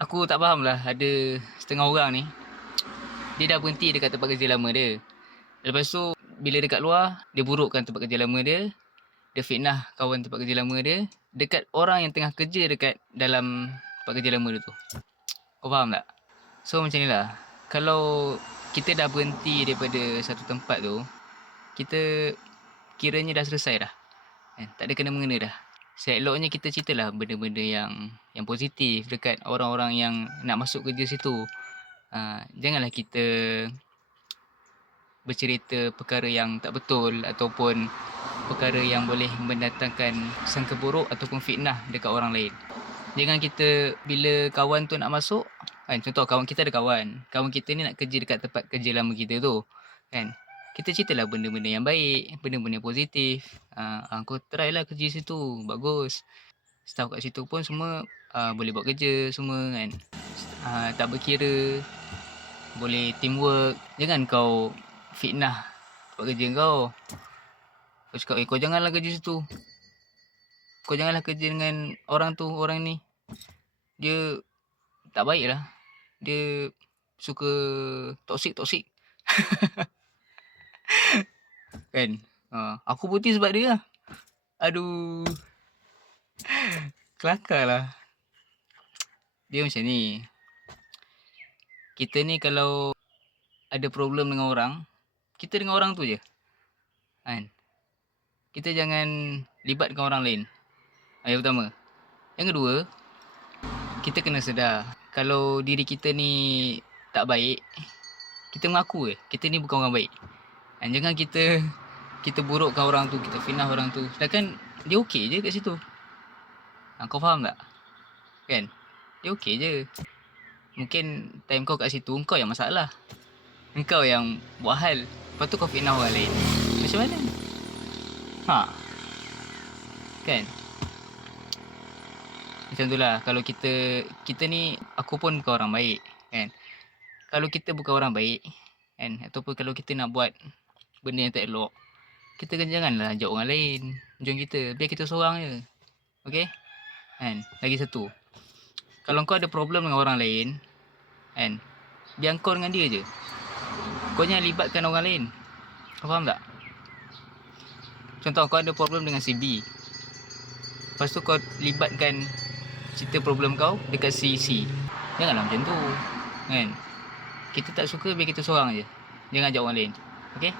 Aku tak faham lah, ada setengah orang ni, dia dah berhenti dekat tempat kerja lama dia. Lepas tu, bila dekat luar, dia burukkan tempat kerja lama dia. Dia fitnah kawan tempat kerja lama dia dekat orang yang tengah kerja dekat dalam tempat kerja lama dia tu. Kau faham tak? So macam ni lah. Kalau kita dah berhenti daripada satu tempat tu, kita kiranya dah selesai dah. Tak ada kena-mengena dah. Seeloknya kita ceritalah benda-benda yang positif dekat orang-orang yang nak masuk kerja situ. Janganlah kita bercerita perkara yang tak betul ataupun perkara yang boleh mendatangkan sangka buruk ataupun fitnah dekat orang lain. Jangan kita bila kawan tu nak masuk, kan, contoh kawan kita ada kawan kita ni nak kerja dekat tempat kerja lama kita tu, kan. Kita ceritalah benda-benda yang baik, benda-benda yang positif. Kau try lah kerja situ, bagus. Staff kat situ pun semua boleh buat kerja semua, kan. Tak berkira, boleh teamwork. Jangan kau fitnah tempat kerja kau. Kau cakap, kau janganlah kerja situ. Kau janganlah kerja dengan orang tu, orang ni. Dia tak baik lah. Dia suka toksik. Kan? Aku putih sebab dia lah. Aduh. Kelakar lah. Dia macam ni. Kita ni kalau ada problem dengan orang, kita dengan orang tu je. Kan? Kita jangan libatkan orang lain. Yang pertama. Yang kedua, kita kena sedar kalau diri kita ni tak baik, kita mengaku kita ni bukan orang baik. Dan jangan kita burukkan orang tu, kita fitnah orang tu, sedangkan dia okey je kat situ. Kau faham tak? Kan? Dia okey je. Mungkin time kau kat situ, kau yang masalah. Engkau yang buat hal. Lepas tu kau fitnah orang lain. Macam mana? Kan? Macam tu lah. Kalau kita ni, aku pun bukan orang baik, kan. Kalau kita bukan orang baik, kan, ataupun kalau kita nak buat benda yang tak elok, kita kan janganlah ajak orang lain jom kita. Biar kita seorang je. Okay? Kan? Lagi satu. Kalau kau ada problem dengan orang lain, kan, biar kau dengan dia je. Kau jangan libatkan orang lain. Kau faham tak? Contoh, kau ada problem dengan si B. Lepas tu kau libatkan cerita problem kau dekat si C. Janganlah macam tu. Kan? Kita tak suka, biar kita seorang je. Jangan ajak orang lain. Okay?